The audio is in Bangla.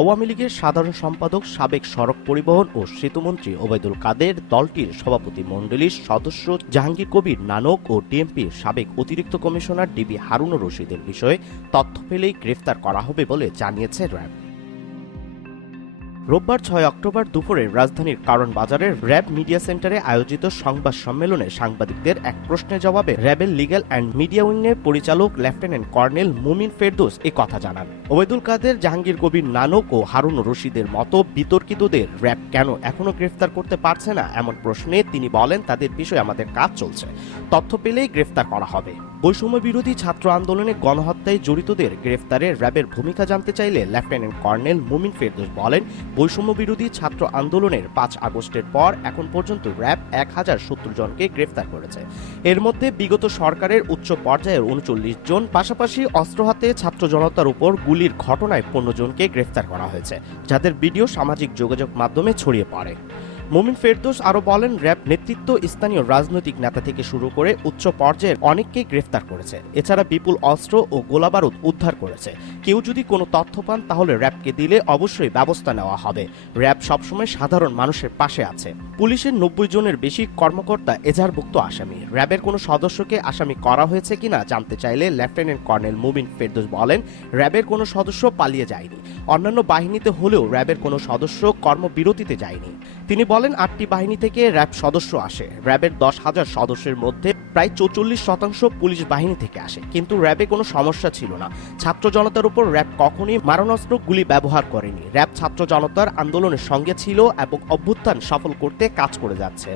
আওয়ামী লীগের সাধারণ সম্পাদক, সাবেক সড়ক পরিবহন ও সেতুমন্ত্রী ওবায়দুল কাদের, দলটির সভাপতি মণ্ডলীর সদস্য জাহাঙ্গীর কবির নানক ও ডিএমপির সাবেক অতিরিক্ত কমিশনার ডিবি হারুনুর রশিদের বিষয়ে তথ্য পেলেই গ্রেফতার করা হবে বলে জানিয়েছে র্যাব। রোববার ৬ অক্টোবর দুপুরে রাজধানীর কারণ বাজারের র্যাব মিডিয়া সেন্টারে আয়োজিত সংবাদ সম্মেলনে সাংবাদিকদের এক প্রশ্নের জবাবে র্যাবের লিগ্যাল অ্যান্ড মিডিয়া উইংয়ের পরিচালক লেফটেন্যান্ট কর্নেল মুমিন ফেরদৌস এ কথা জানান। ওবায়দুল কাদের, জাহাঙ্গীর কবির নানক ও হারুনুর রশিদের মতো বিতর্কিতদের র্যাব কেন এখনো গ্রেফতার করতে পারছে না এমন প্রশ্নে তিনি বলেন, তাদের বিষয়ে আমাদের কাজ চলছে, তথ্য পেলেই গ্রেফতার করা হবে। বৈষম্য বিরোধী ছাত্র আন্দোলনে গণহত্যায় জড়িতদের গ্রেফতারে র্যাবের ভূমিকা জানতে চাইলে লেফটেন্যান্ট কর্নেল মুমিন ফেরদৌস বলেন, বৈষম্য বিরোধী ছাত্র আন্দোলনের ৫ আগস্টের পর এখন পর্যন্ত র্যাব ১,০৭০ জনকে গ্রেফতার করেছে। এর মধ্যে বিগত সরকারের উচ্চ পর্যায়ের ৩৯ জন, পাশাপাশি অস্ত্র হাতে ছাত্র জনতার উপর গুলির ঘটনায় ১৫ জনকে গ্রেফতার করা হয়েছে, যাদের ভিডিও সামাজিক যোগাযোগ মাধ্যমে ছড়িয়ে পড়ে। মুমিন ফেরদৌস আরো বলেন, র্যাব নেতৃত্ব স্থানীয় রাজনৈতিক নেতা থেকে শুরু করে উচ্চ পর্যায়ের অনেককেই গ্রেফতার করেছে। এছাড়া বিপুল অস্ত্র ও গোলাবারুদ উদ্ধার করেছে। কেউ যদি কোনো তথ্য পান তাহলে র্যাবকে দিলে অবশ্যই ব্যবস্থা নেওয়া হবে। র্যাব সবসময় সাধারণ মানুষের পাশে আছে। পুলিশের ৯০ জনের বেশি কর্মকর্তা এজাহারভুক্ত আসামি। র্যাবের কোনো সদস্যকে আসামি করা হয়েছে কিনা জানতে চাইলে লেফটেন্যান্ট কর্নেল মুমিন ফেরদৌস বলেন, র্যাবের কোনো সদস্য পালিয়ে যায়নি। অন্যান্য বাহিনীতে হলেও র্যাবের কোনো সদস্য কর্মবিরতিতে যায়নি। তিনি বলেন, ৮টি বাহিনী থেকে র্যাব সদস্য আসে। র্যাবের ১০,০০০ সদস্যের মধ্যে প্রায় ৪৪% পুলিশ বাহিনী থেকে আসে, কিন্তু র্যাবে কোনো সমস্যা ছিল না। ছাত্র জনতার উপর র্যাব কখনই মারণাস্ত্র গুলি ব্যবহার করেনি। র্যাব ছাত্র জনতার আন্দোলনের সঙ্গে ছিল এবং অভ্যুত্থান সফল করতে কাজ করে যাচ্ছে।